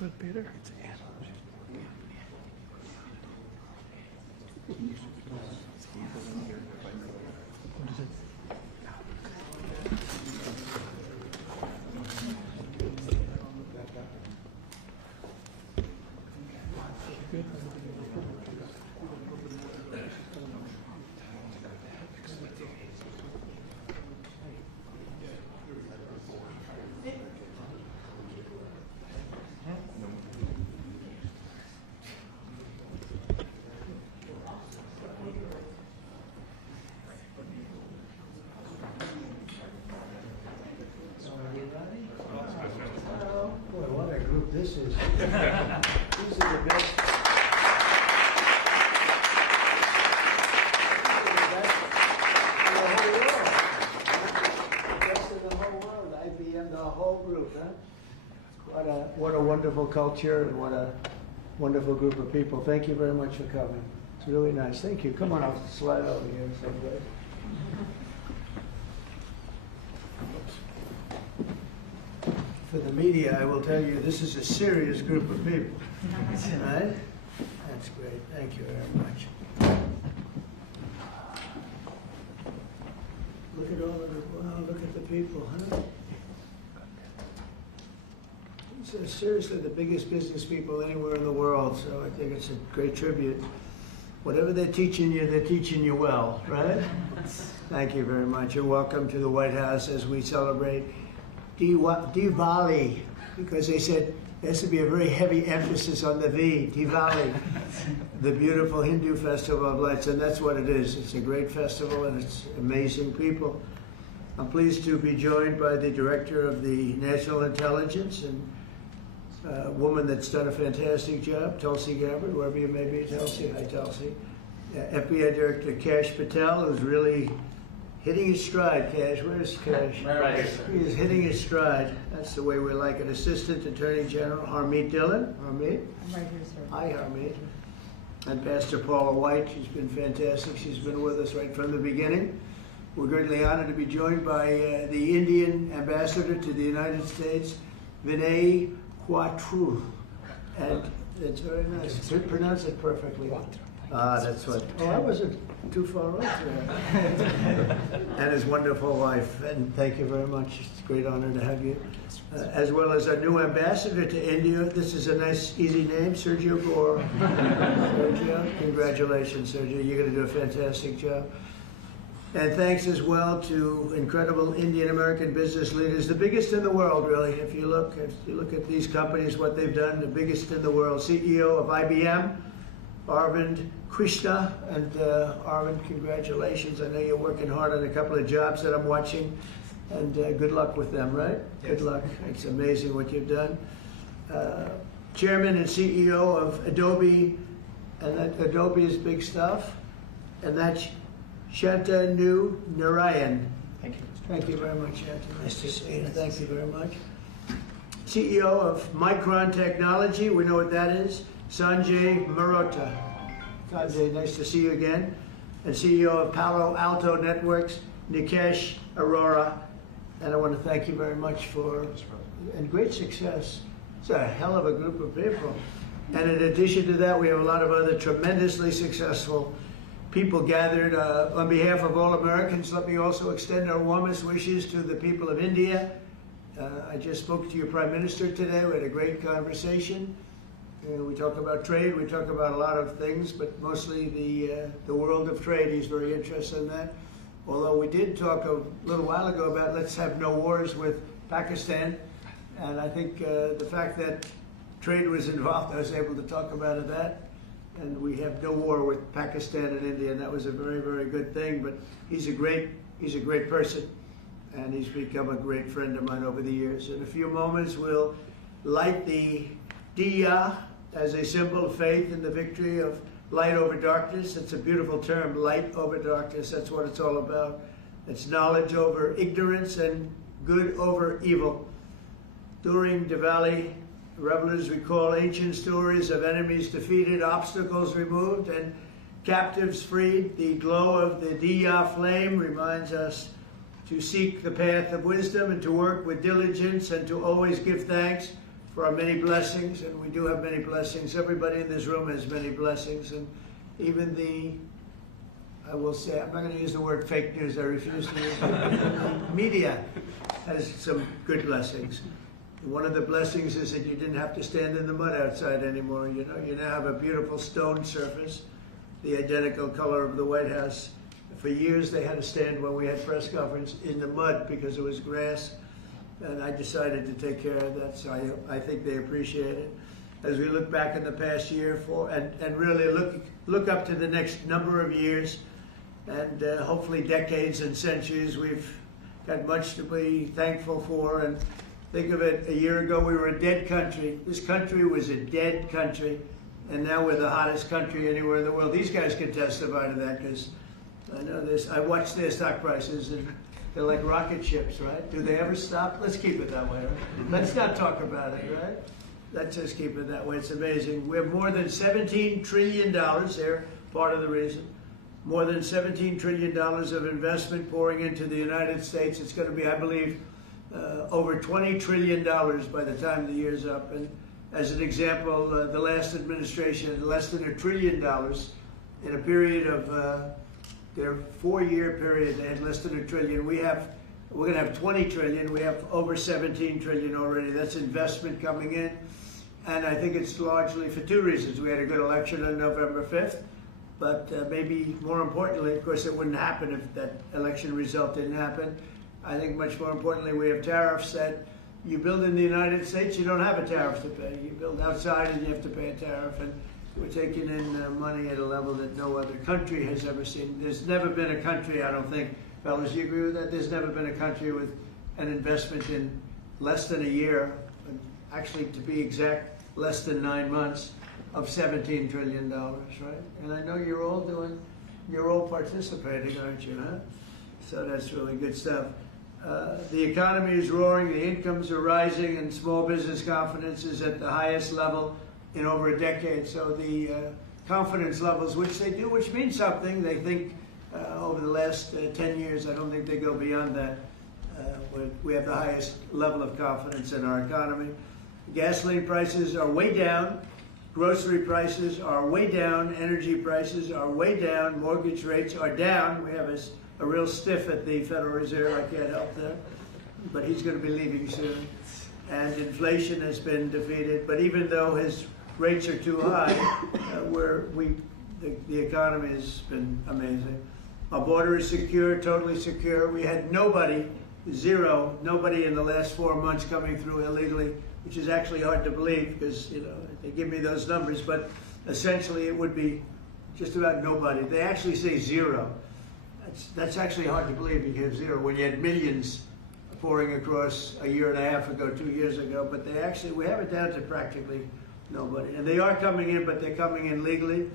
Good, Peter. What is it? Good. Boy, what a group this is. These are the best. The whole world, IBM, the whole group, huh? What a wonderful culture and what a wonderful group of people. Thank you very much for coming. It's really nice. Thank you. Come on, I'll slide over here someplace. For the media, I will tell you, this is a serious group of people. Right? That's great. Thank you very much. Look at all of the, wow, look at the people, huh? These are seriously the biggest business people anywhere in the world, so I think it's a great tribute. Whatever they're teaching you well, right? Thank you very much. You're welcome to the White House as we celebrate Diwali, because they said there has to be a very heavy emphasis on the V, Diwali, the beautiful Hindu festival of lights, and that's what it is. It's a great festival and it's amazing people. I'm pleased to be joined by the Director of the National Intelligence and a woman that's done a fantastic job, Tulsi Gabbard, wherever you may be, Tulsi. Hi, Tulsi. FBI Director Kash Patel, who's really hitting his stride. Cash, where's Cash? Right here, sir. He is hitting his stride. That's the way we like it. Assistant Attorney General Harmeet Dillon. Harmeet? I'm right here, sir. Hi, Harmeet. And Pastor Paula White. She's been fantastic. She's been with us right from the beginning. We're greatly honored to be joined by the Indian Ambassador to the United States, Vinay Quatru. And it's very nice. Pronounce it perfectly. That's what. Oh, I wasn't too far off there. And his wonderful wife. And thank you very much. It's a great honor to have you. As well as our new ambassador to India. This is a nice, easy name, Sergio Gore. Sergio, congratulations, Sergio. You're going to do a fantastic job. And thanks as well to incredible Indian American business leaders, the biggest in the world, really. If you look at these companies, what they've done, the biggest in the world. CEO of IBM, Arvind Krishna, and Arvind, congratulations. I know you're working hard on a couple of jobs that I'm watching, and good luck with them, right? Yes. Good luck. It's amazing what you've done. Chairman and CEO of Adobe, and that Adobe is big stuff, and that's Shantanu Narayan. Thank you. Thank you very much, Shantanu. Nice to see you. Thank you very much. CEO of Micron Technology, we know what that is, Sanjay Marotta. Sanjay, nice to see you again. And CEO of Palo Alto Networks, Nikesh Arora. And I want to thank you very much for, and great success. It's a hell of a group of people. And in addition to that, we have a lot of other tremendously successful people gathered. On behalf of all Americans, let me also extend our warmest wishes to the people of India. I just spoke to your Prime Minister today. We had a great conversation. We talk about trade, we talk about a lot of things, but mostly the world of trade. He's very interested in that. Although we did talk a little while ago about let's have no wars with Pakistan. And I think the fact that trade was involved, I was able to talk about that. And we have no war with Pakistan and India, and that was a very, very good thing. But he's a great person, and he's become a great friend of mine over the years. In a few moments, we'll light the diya as a symbol of faith in the victory of light over darkness. It's a beautiful term, light over darkness. That's what it's all about. It's knowledge over ignorance and good over evil. During Diwali, revelers recall ancient stories of enemies defeated, obstacles removed, and captives freed. The glow of the diya flame reminds us to seek the path of wisdom and to work with diligence and to always give thanks for our many blessings, and we do have many blessings. Everybody in this room has many blessings, and even I will say, I'm not going to use the word fake news, I refuse to use it. Media has some good blessings. One of the blessings is that you didn't have to stand in the mud outside anymore. You know, you now have a beautiful stone surface, the identical color of the White House. For years they had to stand when we had press conference in the mud because it was grass, and I decided to take care of that, so I think they appreciate it. As we look back in the past year and really look up to the next number of years and hopefully decades and centuries, we've got much to be thankful for. And think of it, a year ago we were a dead country. This country was a dead country, and now we're the hottest country anywhere in the world. These guys can testify to that because I know this. I watch their stock prices, and they're like rocket ships, right? Do they ever stop? Let's keep it that way, right? Let's not talk about it, right? Let's just keep it that way. It's amazing. We have more than $17 trillion. They're part of the reason. More than $17 trillion of investment pouring into the United States. It's going to be, I believe, over $20 trillion by the time the year's up. And as an example, the last administration had less than $1 trillion in a period of their 4-year period. They had less than $1 trillion. We're going to have 20 trillion. We have over 17 trillion already. That's investment coming in. And I think it's largely for two reasons. We had a good election on November 5th, but maybe more importantly, of course, it wouldn't happen if that election result didn't happen. I think much more importantly, we have tariffs that you build in the United States, you don't have a tariff to pay. You build outside and you have to pay a tariff. And we're taking in money at a level that no other country has ever seen. There's never been a country, I don't think, fellas, you agree with that? There's never been a country with an investment in less than a year, actually to be exact, less than 9 months, of $17 trillion, right? And I know you're all participating, aren't you, huh? So that's really good stuff. The economy is roaring, the incomes are rising, and small business confidence is at the highest level in over a decade. So the confidence levels, which they do, which means something, they think over the last 10 years, I don't think they go beyond that. We have the highest level of confidence in our economy. Gasoline prices are way down. Grocery prices are way down. Energy prices are way down. Mortgage rates are down. We have a real stiff at the Federal Reserve. I can't help that. But he's going to be leaving soon. And inflation has been defeated. But even though his rates are too high, the economy has been amazing. Our border is secure, totally secure. We had nobody in the last 4 months coming through illegally, which is actually hard to believe because, you know, they give me those numbers, but essentially it would be just about nobody. They actually say zero. That's actually hard to believe because zero, when you had millions pouring across a year and a half ago, 2 years ago, but we have it down to practically nobody. And they are coming in, but they're coming in legally.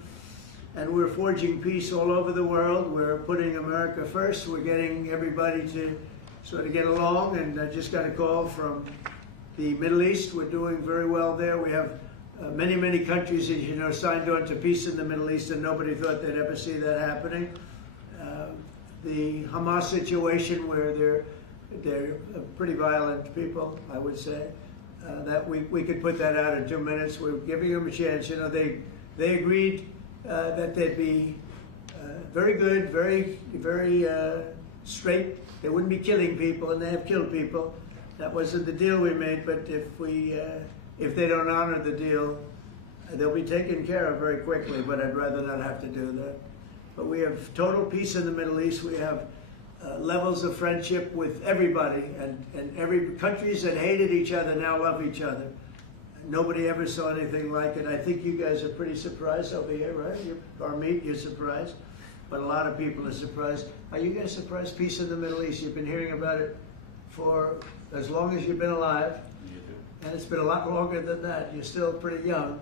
And we're forging peace all over the world. We're putting America first. We're getting everybody to sort of get along. And I just got a call from the Middle East. We're doing very well there. We have many, many countries, as you know, signed on to peace in the Middle East, and nobody thought they'd ever see that happening. The Hamas situation, where they're pretty violent people, I would say, that we could put that out in 2 minutes. We're giving them a chance. You know, they agreed that they'd be very good, very straight. They wouldn't be killing people, and they have killed people. That wasn't the deal we made, but if they don't honor the deal, they'll be taken care of very quickly, but I'd rather not have to do that. But we have total peace in the Middle East. We have levels of friendship with everybody, and every countries that hated each other now love each other. Nobody ever saw anything like it. I think you guys are pretty surprised over here, right? You're surprised, but a lot of people are surprised. Are you guys surprised? Peace in the Middle East. You've been hearing about it for as long as you've been alive. And it's been a lot longer than that. You're still pretty young.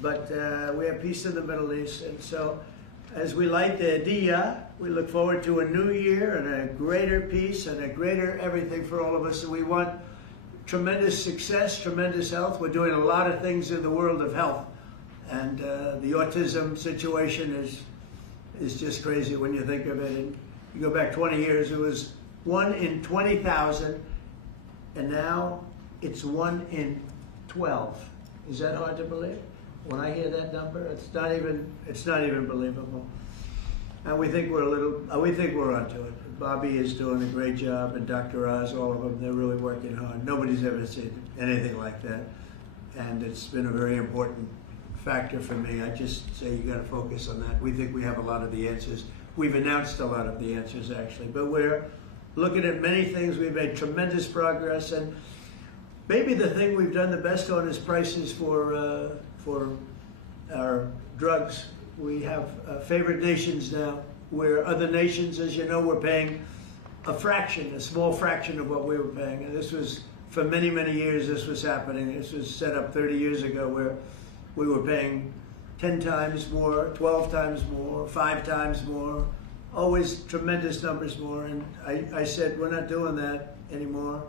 But we have peace in the Middle East. And so as we light the Diya, we look forward to a new year and a greater peace and a greater everything for all of us. And we want tremendous success, tremendous health. We're doing a lot of things in the world of health. And the autism situation is just crazy when you think of it. And you go back 20 years, it was 1 in 20,000. And now it's 1 in 12. Is that hard to believe? When I hear that number, it's not even believable. And we think we're onto it. Bobby is doing a great job, and Dr. Oz, all of them, they're really working hard. Nobody's ever seen anything like that. And it's been a very important factor for me. I just say you gotta focus on that. We think we have a lot of the answers. We've announced a lot of the answers actually, but we're looking at many things. We've made tremendous progress, and maybe the thing we've done the best on is prices for our drugs. We have favored nations now, where other nations, as you know, were paying a small fraction of what we were paying. And this was, for many, many years, this was happening. This was set up 30 years ago, where we were paying 10 times more, 12 times more, 5 times more, always tremendous numbers more. And I said, we're not doing that anymore.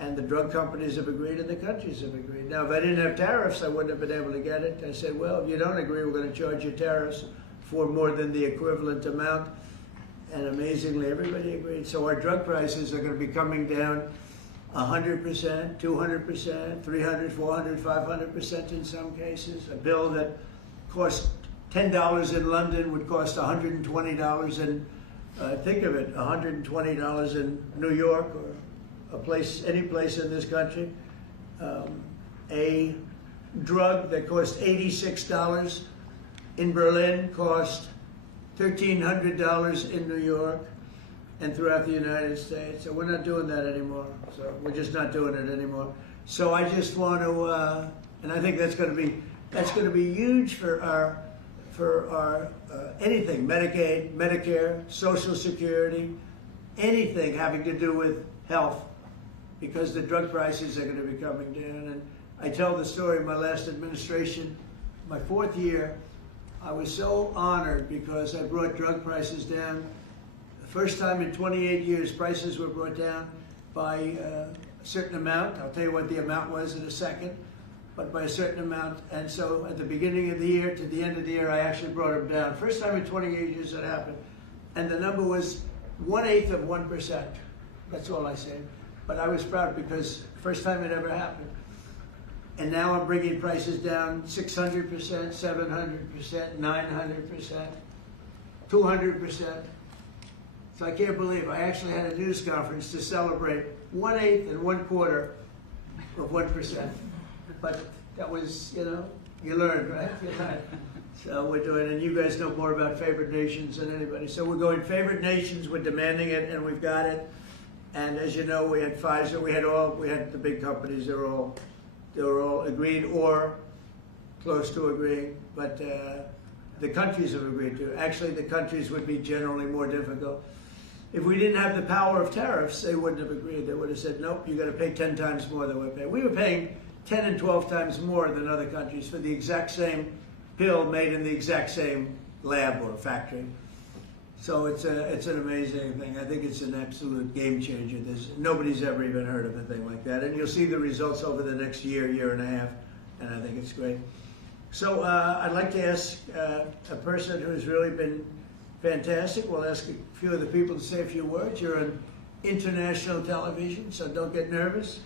And the drug companies have agreed, and the countries have agreed. Now, if I didn't have tariffs, I wouldn't have been able to get it. I said, well, if you don't agree, we're going to charge you tariffs for more than the equivalent amount. And amazingly, everybody agreed. So our drug prices are going to be coming down 100%, 200%, 300, 400, 500% in some cases. A pill that cost $10 in London would cost $120 in, think of it, $120 in New York, or any place in this country. A drug that cost $86 in Berlin cost $1,300 in New York and throughout the United States. So we're not doing that anymore. So we're just not doing it anymore. So I just want to, and I think that's going to be huge for our anything, Medicaid, Medicare, Social Security, anything having to do with health, because the drug prices are going to be coming down. And I tell the story of my last administration, my 4th year. I was so honored because I brought drug prices down. The first time in 28 years, prices were brought down by a certain amount. I'll tell you what the amount was in a second, but by a certain amount. And so at the beginning of the year to the end of the year, I actually brought them down. First time in 28 years that happened. And the number was 1/8 of 1%. That's all I said. But I was proud because first time it ever happened. And now I'm bringing prices down 600%, 700%, 900%, 200%. So I can't believe I actually had a news conference to celebrate 1/8 and 1/4 of 1%. But that was, you learned, right? You learned. So we're doing, and you guys know more about favored nations than anybody. So we're going favored nations, we're demanding it, and we've got it. And as you know, we had Pfizer, we had the big companies, they were all agreed or close to agreeing, but the countries have agreed to. Actually, the countries would be generally more difficult. If we didn't have the power of tariffs, they wouldn't have agreed. They would have said, nope, you got to pay 10 times more than we're paying. We were paying 10 and 12 times more than other countries for the exact same pill made in the exact same lab or factory. So it's an amazing thing. I think it's an absolute game changer. Nobody's ever even heard of a thing like that. And you'll see the results over the next year, year and a half, and I think it's great. So I'd like to ask a person who's really been fantastic. We'll ask a few of the people to say a few words. You're on international television, so don't get nervous.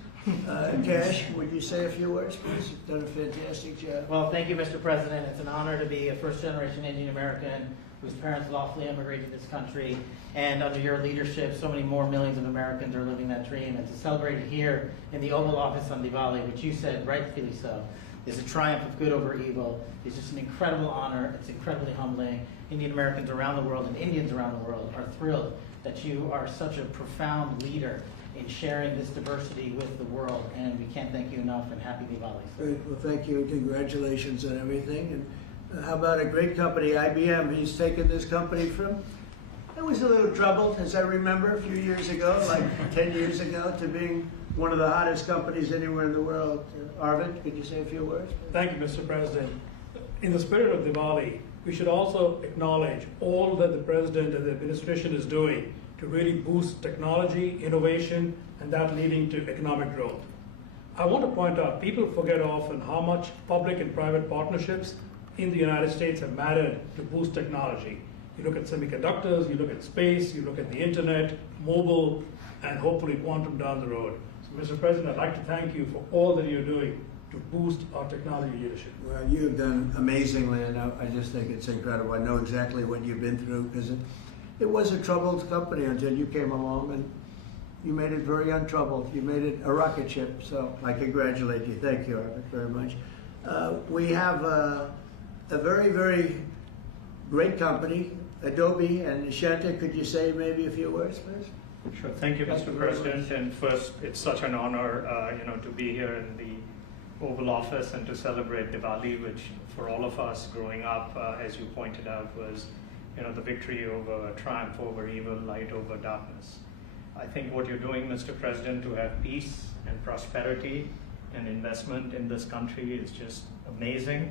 Cash, would you say a few words, please? You've done a fantastic job. Well, thank you, Mr. President. It's an honor to be a first-generation Indian American whose parents lawfully immigrated to this country. And under your leadership, so many more millions of Americans are living that dream. And to celebrate it here in the Oval Office on Diwali, which you said, rightfully so, is a triumph of good over evil. It's just an incredible honor. It's incredibly humbling. Indian Americans around the world and Indians around the world are thrilled that you are such a profound leader in sharing this diversity with the world. And we can't thank you enough, and happy Diwali. Great. Well, thank you. Congratulations on everything. And how about a great company, IBM? He's taken this company from, it was a little troubled, as I remember, a few years ago, like 10 years ago, to being one of the hottest companies anywhere in the world. Arvind, could you say a few words? Thank you, Mr. President. In the spirit of Diwali, we should also acknowledge all that the President and the administration is doing to really boost technology, innovation, and that leading to economic growth. I want to point out, people forget often how much public and private partnerships in the United States have mattered to boost technology. You look at semiconductors, you look at space, you look at the internet, mobile, and hopefully quantum down the road. So, Mr. President, I'd like to thank you for all that you're doing to boost our technology leadership. Well, you have done amazingly, and I just think it's incredible. I know exactly what you've been through, because it was a troubled company until you came along, and you made it very untroubled. You made it a rocket ship, so I congratulate you. Thank you, Arvind, very much. We have a very, very great company, Adobe, and Shanta, could you say maybe a few words, please? Sure. Thank you, Mr. President. And first, it's such an honor, to be here in the Oval Office and to celebrate Diwali, which for all of us growing up, as you pointed out, was, the victory over triumph over evil, light over darkness. I think what you're doing, Mr. President, to have peace and prosperity and investment in this country is just amazing.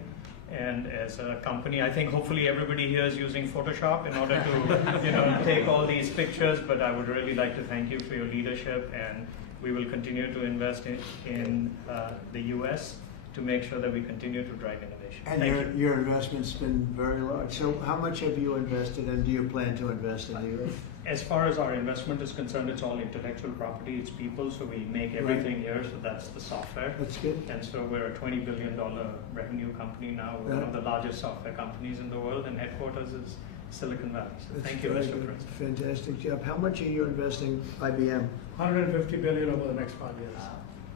And as a company, I think hopefully everybody here is using Photoshop in order to, take all these pictures. But I would really like to thank you for your leadership, and we will continue to invest in the U.S. to make sure that we continue to drive innovation. And your investment's been very large. So how much have you invested, and do you plan to invest in the U.S.? As far as our investment is concerned, it's all intellectual property, it's people, so we make everything here, so that's the software. That's good. And so we're a $20 billion revenue company now. We're one of the largest software companies in the world, and headquarters is Silicon Valley. So thank you, Mr. President. Fantastic job. How much are you investing IBM? $150 billion over the next 5 years.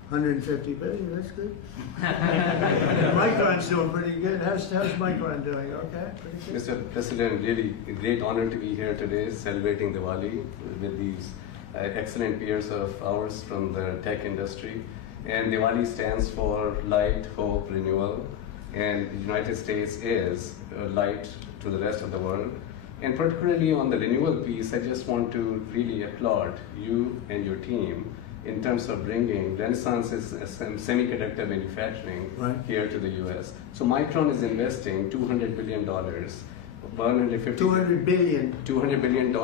150 billion, that's good. Micron's doing pretty good. How's Micron doing? Okay, pretty good. Mr. President, really a great honor to be here today celebrating Diwali with these excellent peers of ours from the tech industry. And Diwali stands for light, hope, renewal. And the United States is light to the rest of the world. And particularly on the renewal piece, I just want to really applaud you and your team in terms of bringing Renaissance's semiconductor manufacturing here to the U.S. So Micron is investing $200 billion, $200 billion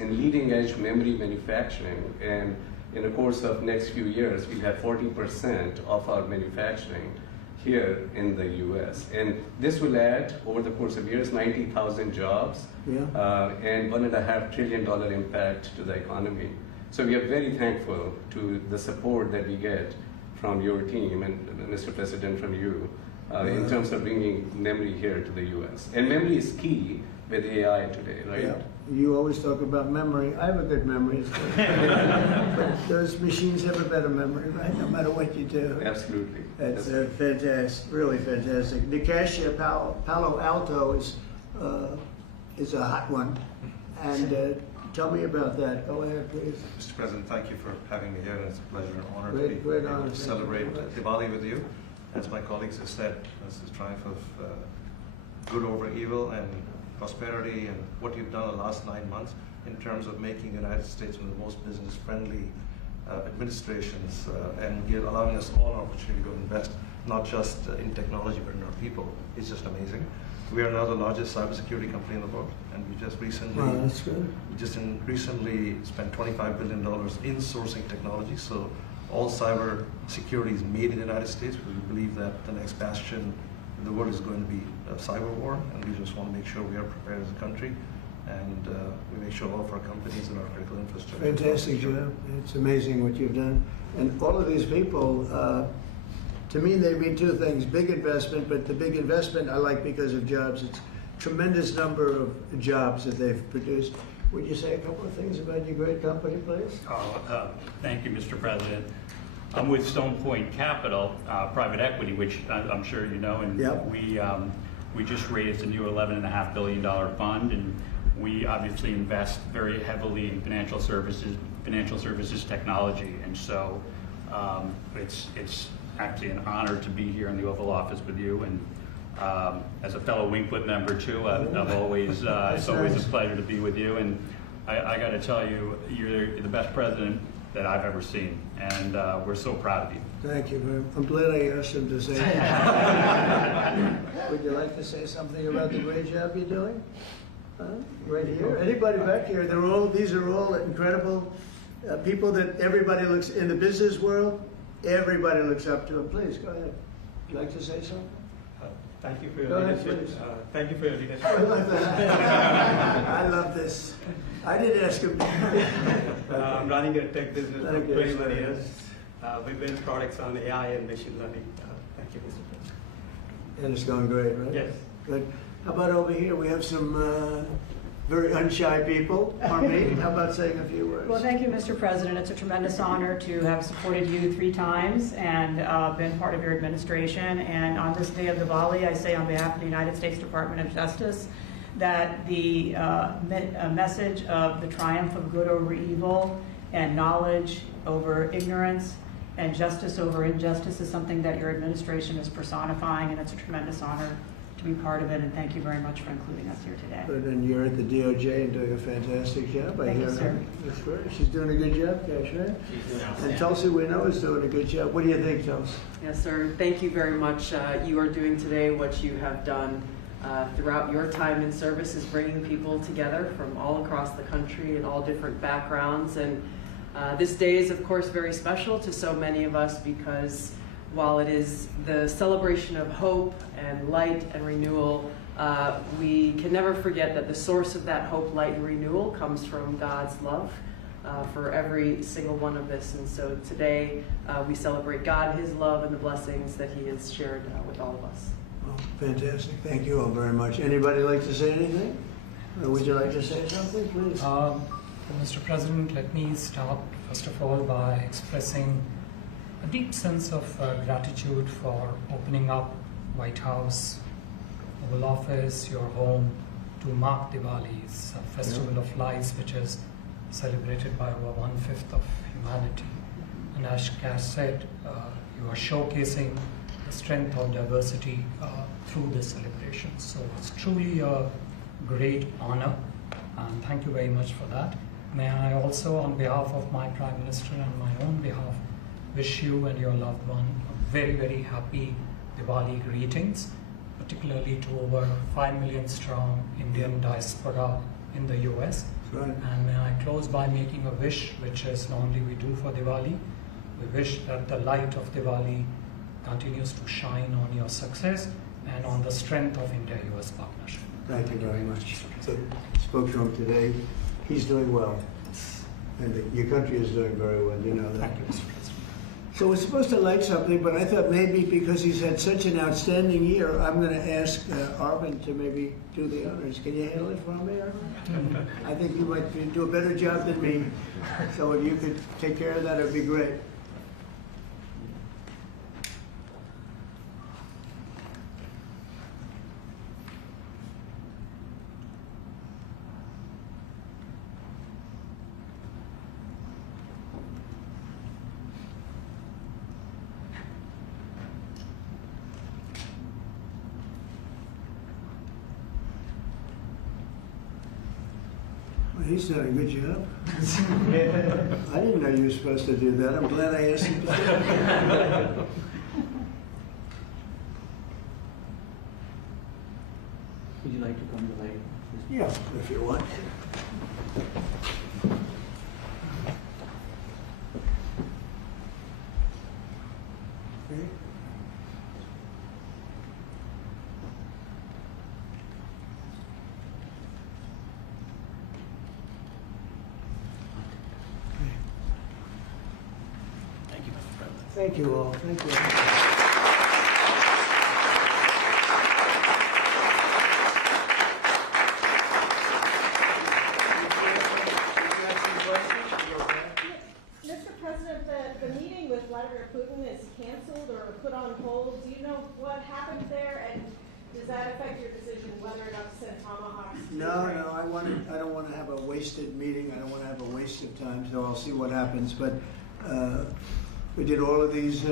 in leading edge memory manufacturing, and in the course of next few years, we'll have 40% of our manufacturing here in the U.S. And this will add, over the course of years, 90,000 jobs and $1.5 trillion impact to the economy. So we are very thankful to the support that we get from your team and Mr. President, from you, in terms of bringing memory here to the U.S. And memory is key with AI today, right? Yeah. You always talk about memory. I have a good memory, but those machines have a better memory, right? No matter what you do. Absolutely. That's fantastic, really fantastic. Nikesh, Palo Alto is a hot one, and tell me about that. Go ahead, please. Mr. President, thank you for having me here, and it's a pleasure and honor Great to be honor. able to celebrate Diwali with you. As my colleagues have said, this is a triumph of good over evil and prosperity, and what you've done in the last 9 months in terms of making the United States one of the most business-friendly administrations, and allowing us all an opportunity to invest, not just in technology, but in our people. It's just amazing. We are now the largest cybersecurity company in the world, and we just recently, that's good. recently spent $25 billion in sourcing technology. So all cyber security is made in the United States. We believe that the next bastion in the world is going to be a cyber war, and we just want to make sure we are prepared as a country, and we make sure all of our companies and our critical infrastructure. Fantastic job. It's amazing what you've done. And all of these people, to me, they mean two things: big investment, but the big investment I like because of jobs. It's a tremendous number of jobs that they've produced. Would you say a couple of things about your great company, please? Thank you, Mr. President. I'm with Stone Point Capital, private equity, which I'm sure you know, and we just raised a new $11.5 billion fund, and we obviously invest very heavily in financial services technology, and so it's actually an honor to be here in the Oval Office with you, and as a fellow Winkwood member too, I've always it's always a pleasure to be with you, and I got to tell you, you're the best president that I've ever seen, and we're so proud of you. Thank you very much. I'm glad I asked him to say that. Would you like to say something about the great job you're doing? Right here. Anybody back here? These are all incredible people that everybody looks in the business world. Everybody looks up to them. Please go ahead. Would you like to say something? Thank you for your leadership. Thank you for your leadership. I love that. I love this. I didn't ask him. I'm running a tech business for 21 years. We build products on AI and machine learning. Thank you, Mr. President. And it's going great, right? Yes. Good. How about over here? We have some very unshy people. Harmeet, how about saying a few words? Well, thank you, Mr. President. It's a tremendous honor to have supported you 3 times and been part of your administration. And on this day of Diwali, I say on behalf of the United States Department of Justice that the message of the triumph of good over evil and knowledge over ignorance and justice over injustice is something that your administration is personifying, and it's a tremendous honor to be part of it, and thank you very much for including us here today. Good, and you're at the DOJ and doing a fantastic job. Thank you, sir. That's great. She's doing a good job, Cash, right? And Tulsi, we know, is doing a good job. What do you think, Tulsi? Yes, sir. Thank you very much. You are doing today what you have done throughout your time in service, is bringing people together from all across the country and all different backgrounds. And this day is, of course, very special to so many of us because while it is the celebration of hope and light and renewal, we can never forget that the source of that hope, light, and renewal comes from God's love for every single one of us. And so today we celebrate God, His love, and the blessings that He has shared with all of us. Oh, fantastic. Thank you all very much. Anybody like to say anything? Or would you like to say something, please? Mr. President, let me start first of all by expressing a deep sense of gratitude for opening up White House, Oval Office, your home, to mark Diwali's Festival of Lights, which is celebrated by over 1/5 of humanity. And as Cash said, you are showcasing the strength of diversity through this celebration. So it's truly a great honor, and thank you very much for that. May I also, on behalf of my Prime Minister and my own behalf, wish you and your loved one a very, very happy Diwali greetings, particularly to over 5 million strong Indian diaspora in the US. Right. And may I close by making a wish, which is normally we do for Diwali. We wish that the light of Diwali continues to shine on your success and on the strength of India-US partnership. Thank you very much. So, spoke to him today. He's doing well. And your country is doing very well, you know that. Thank you, Mr. President. So we're supposed to light something, but I thought maybe because he's had such an outstanding year, I'm going to ask Arvind to maybe do the honors. Can you handle it for me, Arvind? I think you might do a better job than me. So if you could take care of that, it'd be great. He's done a good job. I didn't know you were supposed to do that. I'm glad I asked him to do that. Would you like to come to light? Yeah, if you want. Okay. Thank you all. Thank you. Mr. President, the meeting with Vladimir Putin is canceled or put on hold. Do you know what happened there, and does that affect your decision whether or not to send tomahawks? No, I don't want to have a wasted meeting. I don't want to have a waste of time, so I'll see what happens. But we did all of these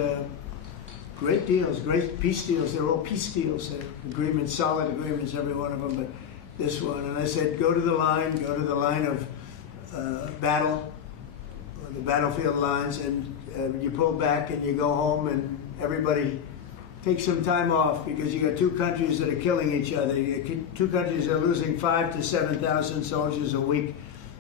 great deals, great peace deals. They're all peace deals, agreements, solid agreements, every one of them. But this one, and I said, go to the line of battle, the battlefield lines, and you pull back and you go home, and everybody takes some time off because you got two countries that are killing each other. Two countries that are losing 5,000 to 7,000 soldiers a week.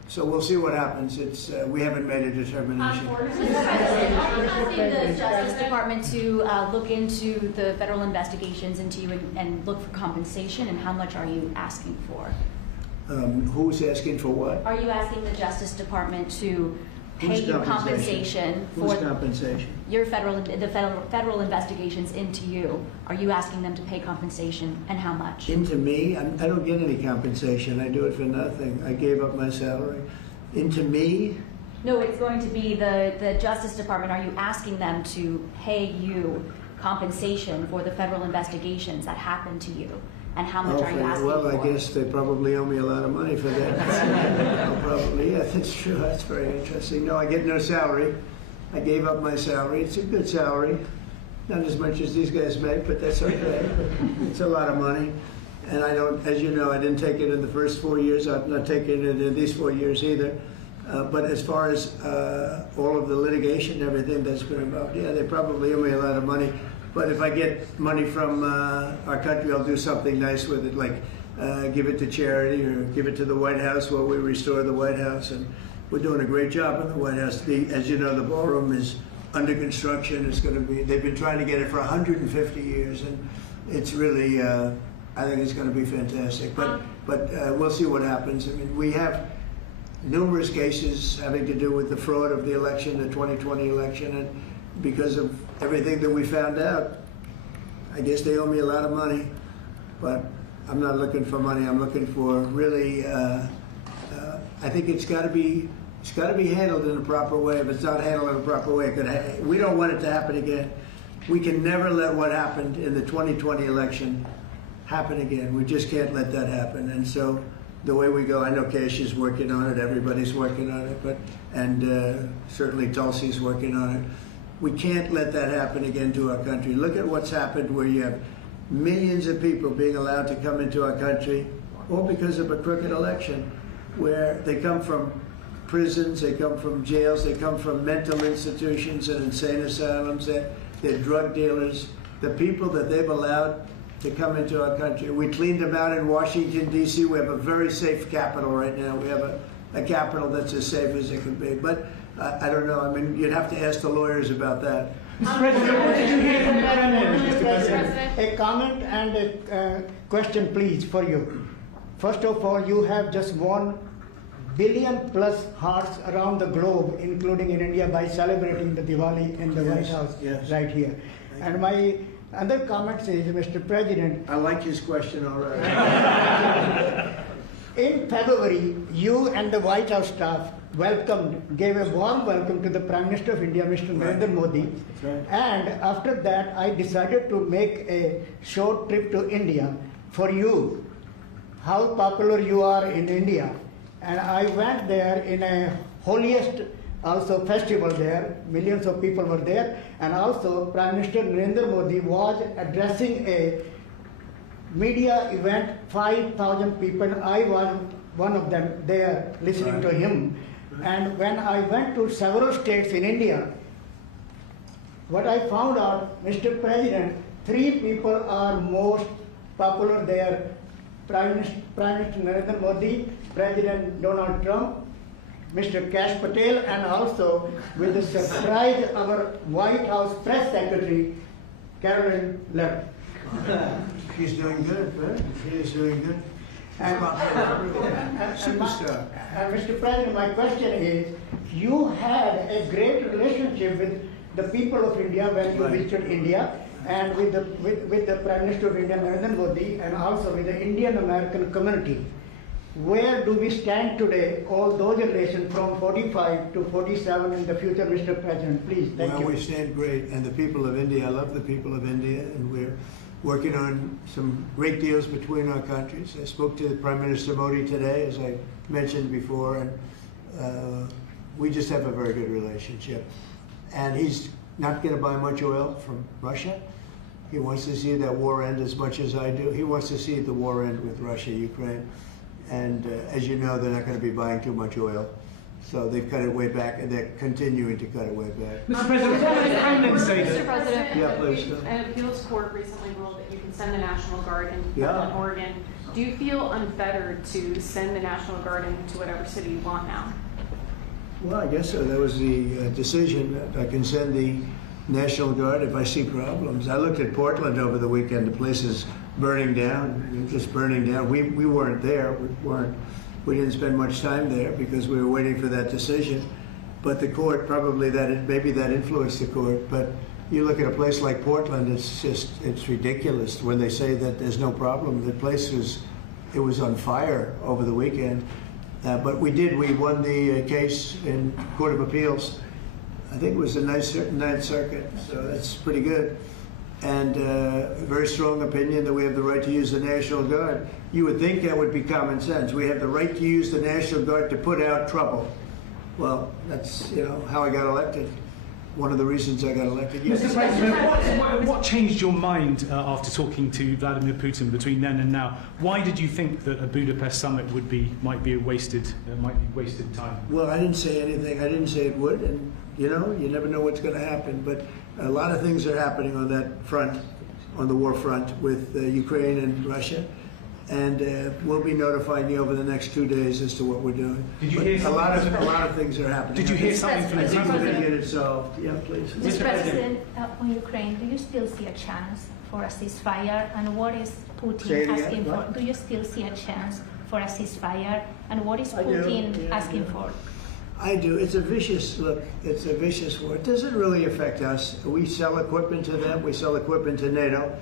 So we'll see what happens. It's we haven't made a determination. Mr. President, I'm asking the Justice Department to look into the federal investigations into you and look for compensation, and how much are you asking for? Who's asking for what? Are you asking the Justice Department to pay you compensation Whose for compensation? your federal investigations into you. Are you asking them to pay compensation, and how much? Into me? I don't get any compensation. I do it for nothing. I gave up my salary. Into me? No, it's going to be the Justice Department. Are you asking them to pay you compensation for the federal investigations that happened to you? And how much are you asking well, for? I guess they probably owe me a lot of money for that. Oh, probably, yeah, that's true. That's very interesting. No, I get no salary. I gave up my salary. It's a good salary. Not as much as these guys make, but that's okay. It's a lot of money. And I don't, as you know, I didn't take it in the first 4 years. I'm not taking it in these 4 years either. But as far as all of the litigation and everything that's been involved, yeah, they probably owe me a lot of money. But if I get money from our country, I'll do something nice with it, like give it to charity or give it to the White House while we restore the White House. And we're doing a great job in the White House. As you know, the ballroom is under construction. It's going to be, they've been trying to get it for 150 years. And it's really, I think it's going to be fantastic. But we'll see what happens. I mean, we have numerous cases having to do with the fraud of the election, the 2020 election. And because of everything that we found out, I guess they owe me a lot of money, but I'm not looking for money. I'm looking for really, I think it's got to be handled in a proper way. If it's not handled in a proper way, we don't want it to happen again. We can never let what happened in the 2020 election happen again. We just can't let that happen. And so the way we go, I know Keisha's working on it, everybody's working on it, and certainly Tulsi's working on it. We can't let that happen again to our country. Look at what's happened where you have millions of people being allowed to come into our country, all because of a crooked election, where they come from prisons, they come from jails, they come from mental institutions and insane asylums, they're drug dealers. The people that they've allowed to come into our country, we cleaned them out in Washington, D.C. We have a very safe capital right now. We have a capital that's as safe as it can be. But I don't know. I mean, you'd have to ask the lawyers about that. Mr. President, what did you hear from Mr. President? A comment and a question, please, for you. First of all, you have just 1 billion plus hearts around the globe, including in India, by celebrating the Diwali in the White House right here. And my other comment is, Mr. President, I like his question already. In February, you and the White House staff gave a warm welcome to the Prime Minister of India, Mr. Narendra Modi. Right. And after that, I decided to make a short trip to India for you, how popular you are in India. And I went there in a holiest also festival there. Millions of people were there. And also Prime Minister Narendra Modi was addressing a media event, 5,000 people. I was one of them there listening to him. And when I went to several states in India, what I found out, Mr. President, 3 people are most popular there. Prime Minister Narendra Modi, President Donald Trump, Mr. Kash Patel, and also with the surprise, our White House Press Secretary, Caroline Levitt. She's doing good, right? She is doing good. Superstar. And Mr. President, my question is, you had a great relationship with the people of India when you visited India, and with the Prime Minister of India, Narendra Modi, and also with the Indian American community. Where do we stand today, all those relations from 45 to 47 in the future, Mr. President? Please, thank you. Well, we stand great, and the people of India, I love the people of India, and we're working on some great deals between our countries. I spoke to Prime Minister Modi today, as I mentioned before, and we just have a very good relationship. And he's not going to buy much oil from Russia. He wants to see that war end as much as I do. He wants to see the war end with Russia, Ukraine. And as you know, they're not going to be buying too much oil. So they've cut it way back, and they're continuing to cut it way back. Mr. President, Mr. President, Yeah, please. An appeals court recently ruled that you can send the National Guard in Yeah. Oregon. Do you feel unfettered to send the National Guard into whatever city you want now? Well, I guess so. That was the decision that I can send the National Guard if I see problems. I looked at Portland over the weekend. The place is burning down, just burning down. We weren't there. We didn't spend much time there because we were waiting for that decision. but the court probably maybe that influenced the court. But you look at a place like Portland, it's ridiculous when they say that there's no problem. The place was on fire over the weekend. But we won the case in Court of Appeals. I think it was the Ninth Circuit, so that's pretty good. And a very strong opinion that we have the right to use the National Guard. You would think that would be common sense. We have the right to use the National Guard to put out trouble. Well, that's how I got elected. One of the reasons I got elected. Yes. Mr. President, what changed your mind after talking to Vladimir Putin between then and now? Why did you think that a Budapest summit might be wasted time? Well, I didn't say anything. I didn't say it would, and you never know what's going to happen. But a lot of things are happening on that front, on the war front with Ukraine and Russia. And we'll be notifying you over the next 2 days as to what we're doing. Did you hear a lot of things are happening. Did you hear something from the President? Get it solved. Yeah, please. Mr. President, on Ukraine, do you still see a chance for a ceasefire? And what is Putin asking for? Do you still see a chance for a ceasefire? And what is Putin asking for? I do. It's a vicious war. It doesn't really affect us. We sell equipment to them. We sell equipment to NATO.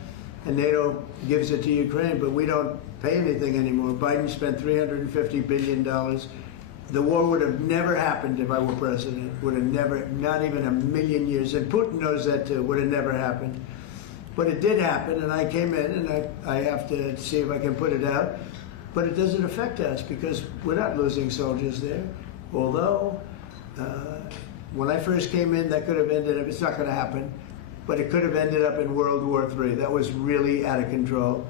And NATO gives it to Ukraine, but we don't pay anything anymore. Biden spent $350 billion. The war would have never happened if I were president. Would have never, not even a million years. And Putin knows that too. Would have never happened. But it did happen, and I came in, and I have to see if I can put it out. But it doesn't affect us because we're not losing soldiers there. Although, when I first came in, that could have ended up, it's not going to happen. But it could have ended up in World War III. That was really out of control.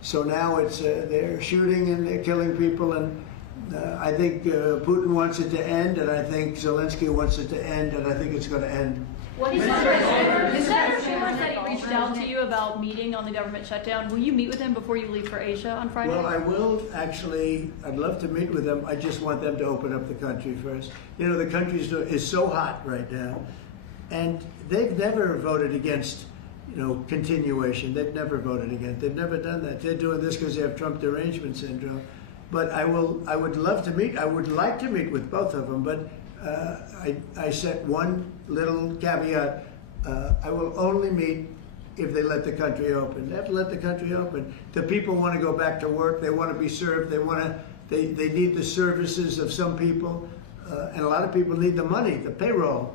So now it's they're shooting and they're killing people, and I think Putin wants it to end, and I think Zelensky wants it to end, and I think it's going to end. Is there rumors that he reached out to you about meeting on the government shutdown? Will you meet with him before you leave for Asia on Friday? Well, I will actually. I'd love to meet with them. I just want them to open up the country first. The country is so hot right now. And they've never voted against, continuation. They've never voted against. They've never done that. They're doing this because they have Trump derangement syndrome. But I would love to meet. I would like to meet with both of them. But I set one little caveat. I will only meet if they let the country open. They have to let the country open. The people want to go back to work. They want to be served. They need the services of some people, and a lot of people need the money, the payroll.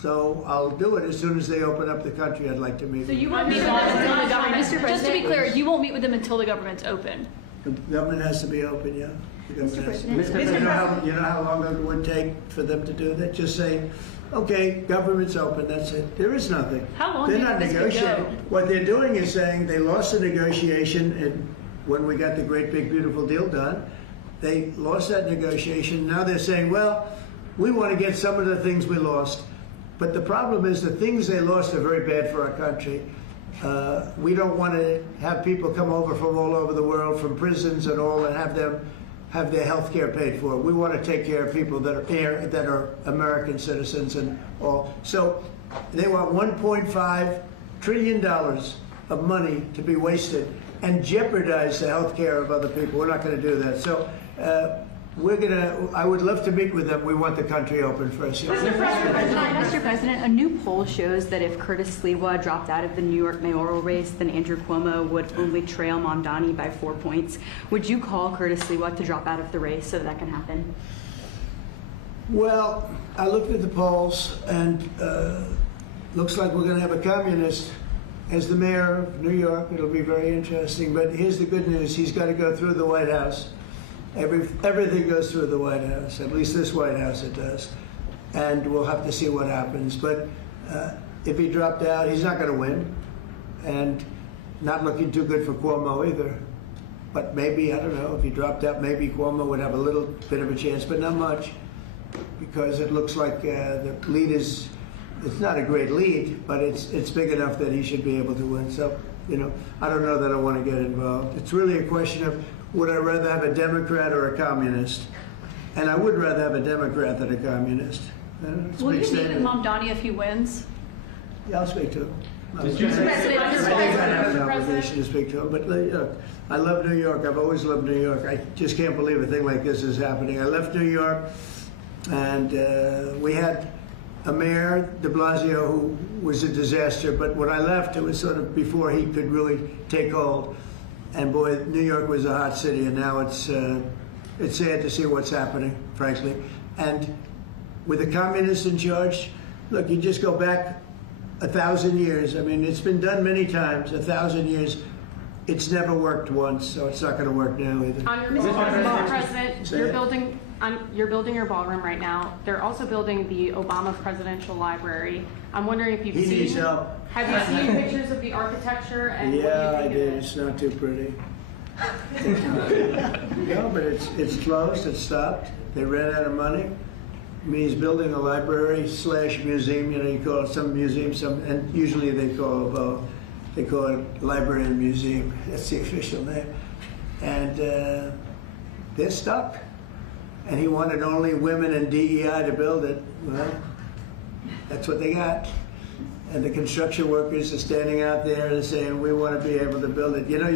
So I'll do it as soon as they open up the country. I'd like to meet. So you won't meet with them until the government. Just to be clear, you won't meet with them until the government's open. The government has to be open, yeah. Mr. President. You know how long it would take for them to do that? Just say, okay, government's open. That's it. There is nothing. How long? They're not negotiating. What they're doing is saying they lost the negotiation, and when we got the great big beautiful deal done, they lost that negotiation. Now they're saying, well, we want to get some of the things we lost. But the problem is the things they lost are very bad for our country. We don't want to have people come over from all over the world, from prisons and all, and have them have their health care paid for. We want to take care of people that are here, that are American citizens and all. So they want $1.5 trillion of money to be wasted and jeopardize the health care of other people. We're not going to do that. So I would love to meet with them. We want the country open first. Mr. President, a new poll shows that if Curtis Sliwa dropped out of the New York mayoral race, then Andrew Cuomo would only trail Mamdani by 4 points. Would you call Curtis Sliwa to drop out of the race so that can happen? Well, I looked at the polls, and looks like we're going to have a communist as the mayor of New York. It'll be very interesting. But here's the good news. He's got to go through the White House. Everything goes through the White House, at least this White House it does. And we'll have to see what happens. But if he dropped out, he's not going to win. And not looking too good for Cuomo either. But maybe, I don't know, if he dropped out, maybe Cuomo would have a little bit of a chance, but not much. Because it looks like the lead is, it's not a great lead, but it's big enough that he should be able to win. So, I don't know that I want to get involved. It's really a question of, would I rather have a Democrat or a communist? And I would rather have a Democrat than a communist. Will you meet with Mamdani if he wins? Yeah, I'll speak to him. Mr. President, I have an obligation to speak to him. But I love New York. I've always loved New York. I just can't believe a thing like this is happening. I left New York And we had a mayor, de Blasio, who was a disaster, but when I left, it was sort of before he could really take hold. And boy, New York was a hot city, and now it's sad to see what's happening, frankly. And with the communists in charge, look, you just go back 1,000 years. I mean, it's been done many times, 1,000 years. It's never worked once, so it's not going to work now either. Mr. President, you're building your ballroom right now. They're also building the Obama Presidential Library. I'm wondering if you've He seen. needs help. Have you seen pictures of the architecture and Yeah, what do you I think did. of it? It's not too pretty. No, but it's closed. It's stopped. They ran out of money. I mean, he's building a library / museum. You know, you call it some museum, and usually they call it library and museum. That's the official name. And they're stuck. And he wanted only women and DEI to build it. Well, that's what they got. And the construction workers are standing out there and saying, we want to be able to build it. You know,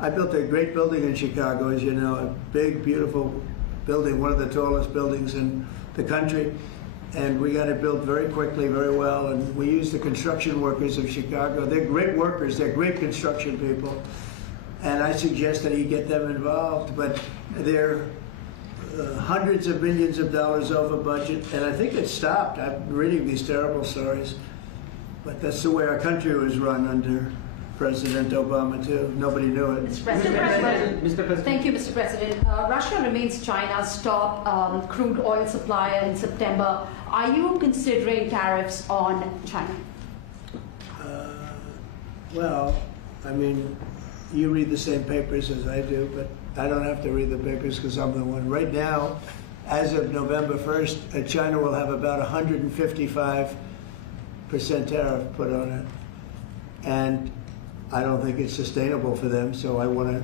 I built a great building in Chicago, as you know, a big, beautiful building, one of the tallest buildings in the country. And we got it built very quickly, very well. And we used the construction workers of Chicago. They're great workers. They're great construction people. And I suggested he get them involved, but they're hundreds of millions of dollars over budget, and I think it stopped. I'm reading these terrible stories, but that's the way our country was run under President Obama too. Nobody knew it. Mr. President. Thank you, Mr. President. Russia remains China's top crude oil supplier in September. Are you considering tariffs on China? Well, I mean, you read the same papers as I do, but I don't have to read the papers because I'm the one. Right now, as of November 1st, China will have about 155% tariff put on it. And I don't think it's sustainable for them, so I want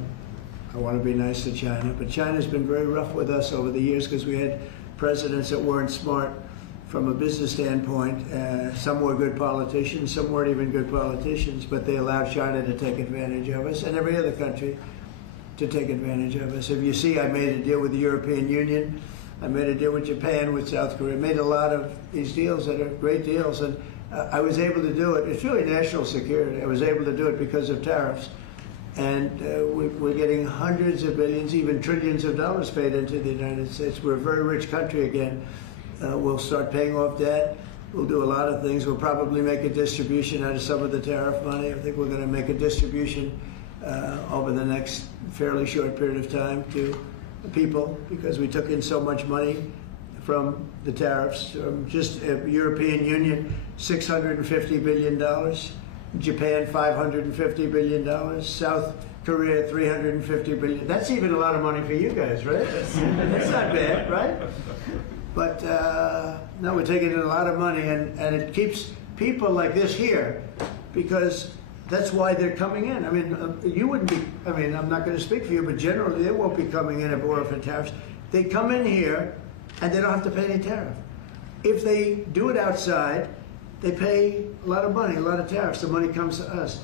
to be nice to China. But China's been very rough with us over the years because we had presidents that weren't smart from a business standpoint. Some were good politicians, some weren't even good politicians, but they allowed China to take advantage of us and every other country to take advantage of us. If you see, I made a deal with the European Union, I made a deal with Japan, with South Korea, made a lot of these deals that are great deals, and I was able to do it. It's really national security. I was able to do it because of tariffs. And we're getting hundreds of billions, even trillions of dollars paid into the United States. We're a very rich country again. We'll start paying off debt. We'll do a lot of things. We'll probably make a distribution out of some of the tariff money. I think we're going to make a distribution over the next fairly short period of time to people because we took in so much money from the tariffs. Just European Union, $650 billion. Japan, $550 billion. South Korea, $350 billion. That's even a lot of money for you guys, right? That's not bad, right? But no, we're taking in a lot of money, and it keeps people like this here because that's why they're coming in. I mean, you wouldn't be, I mean, I'm not going to speak for you, but generally they won't be coming in if it were for tariffs. They come in here and they don't have to pay any tariff. If they do it outside, they pay a lot of money, a lot of tariffs. The money comes to us.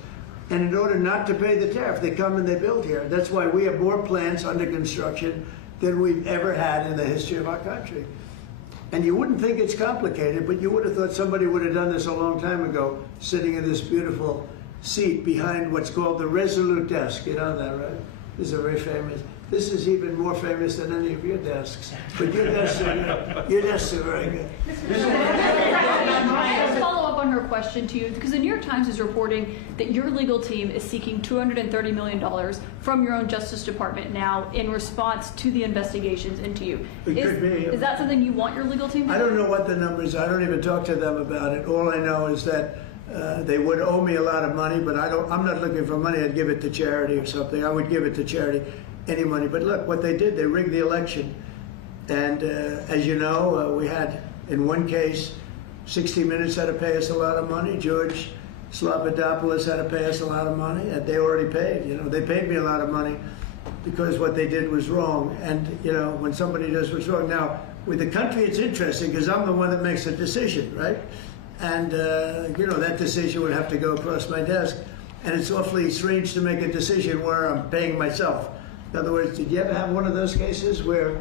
And in order not to pay the tariff, they come and they build here. That's why we have more plants under construction than we've ever had in the history of our country. And you wouldn't think it's complicated, but you would have thought somebody would have done this a long time ago, sitting in this beautiful seat behind what's called the Resolute desk. You know that, right? This is a very famous. This is even more famous than any of your desks. But your desks are very good. Let's follow up on her question to you, because the New York Times is reporting that your legal team is seeking $230 million from your own Justice Department now in response to the investigations into you. Is that something you want your legal team to do? I don't know what the numbers are. I don't even talk to them about it. All I know is that they would owe me a lot of money, but I'm not looking for money. I'd give it to charity or something. I would give it to charity, any money. But look, what they did, they rigged the election. And as you know, we had, in one case, 60 Minutes had to pay us a lot of money. George Slobodanopoulos had to pay us a lot of money. And they already paid. You know, they paid me a lot of money because what they did was wrong. And, you know, when somebody does what's wrong. Now, with the country, it's interesting because I'm the one that makes the decision, right? And, you know, that decision would have to go across my desk. And it's awfully strange to make a decision where I'm paying myself. In other words, did you ever have one of those cases where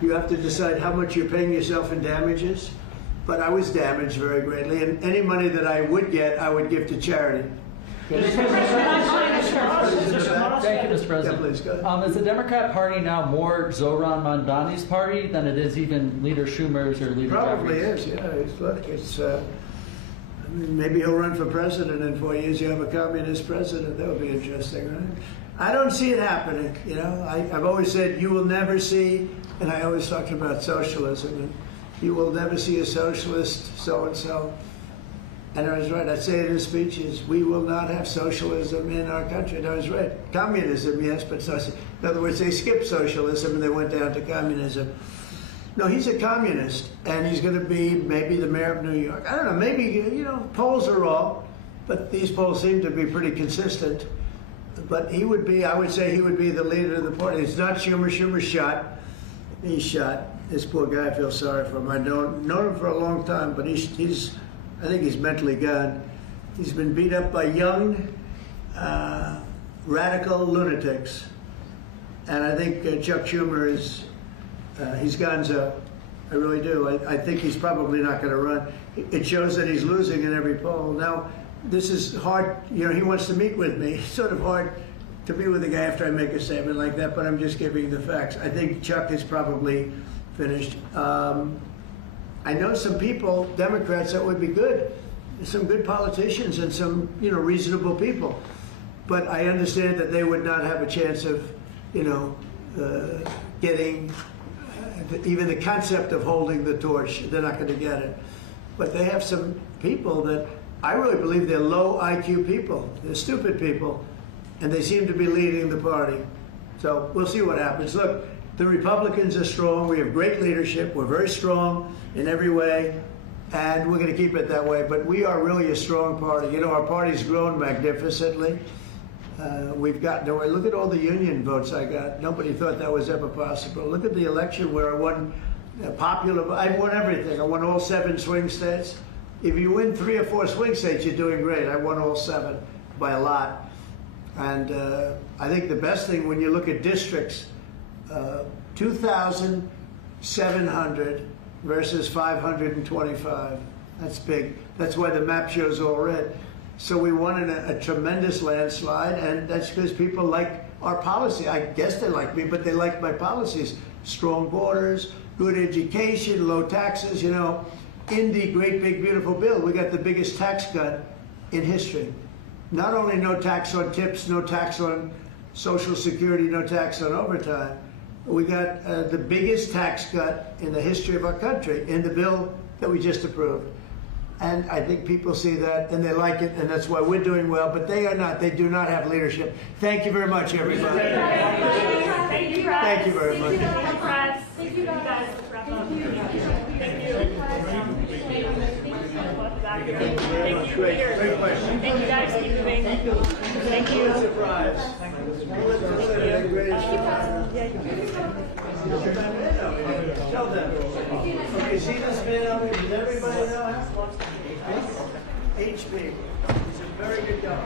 you have to decide how much you're paying yourself in damages? But I was damaged very greatly, and any money that I would get, I would give to charity. Thank you, Mr. President. Yeah, please, go ahead. Is the Democrat Party now more Zohran Mamdani's party than it is even Leader Schumer's or Leader Probably Jeffries? is, yeah. Look, I mean, maybe he'll run for president in 4 years. You have a communist president. That would be interesting, right? I don't see it happening. You know, I've always said you will never see, and I always talk about socialism, and you will never see a socialist so-and-so. And I was right. I say it in speeches. We will not have socialism in our country. And I was right. Communism, yes, but socialism. In other words, they skipped socialism and they went down to communism. No, he's a communist, and he's going to be maybe the mayor of New York. I don't know. Maybe, you know, polls are wrong, but these polls seem to be pretty consistent. But he would be, I would say he would be the leader of the party. It's not Schumer. Schumer's shot. He's shot. This poor guy, I feel sorry for him. I've known him for a long time, but I think he's mentally gone. He's been beat up by young, radical lunatics. And I think Chuck Schumer is, he's gonzo. I really do. I think he's probably not going to run. It shows that he's losing in every poll. Now, this is hard. You know, he wants to meet with me. It's sort of hard to meet with a guy after I make a statement like that, but I'm just giving the facts. I think Chuck is probably finished. I know some people, Democrats, that would be good. Some good politicians and some, you know, reasonable people. But I understand that they would not have a chance of, you know, getting even the concept of holding the torch. They're not going to get it. But they have some people that I really believe they're low IQ people. They're stupid people. And they seem to be leading the party. So we'll see what happens. Look, the Republicans are strong. We have great leadership. We're very strong in every way, and we're going to keep it that way. But we are really a strong party. You know, our party's grown magnificently. We've got, look at all the union votes I got. Nobody thought that was ever possible. Look at the election where I won I won everything. I won all 7 swing states. If you win 3 or 4 swing states, you're doing great. I won all 7 by a lot. And I think the best thing when you look at districts, 2,700 versus 525. That's big. That's why the map shows all red. So we won in a tremendous landslide, and that's because people like our policy. I guess they like me, but they like my policies. Strong borders, good education, low taxes. You know, in the great big beautiful bill, we got the biggest tax cut in history. Not only no tax on tips, no tax on Social Security, no tax on overtime, we got the biggest tax cut in the history of our country in the bill that we just approved. And I think people see that and they like it, and that's why we're doing well, but they are not. They do not have leadership. Thank you very much, everybody. Thank you, Thank you very much. Thank you, guys. Great question. Thank you, guys. Keep moving. Thank you. Surprise. Tell them. Okay, see this man over here? Does everybody know him? HP. He's a very good guy.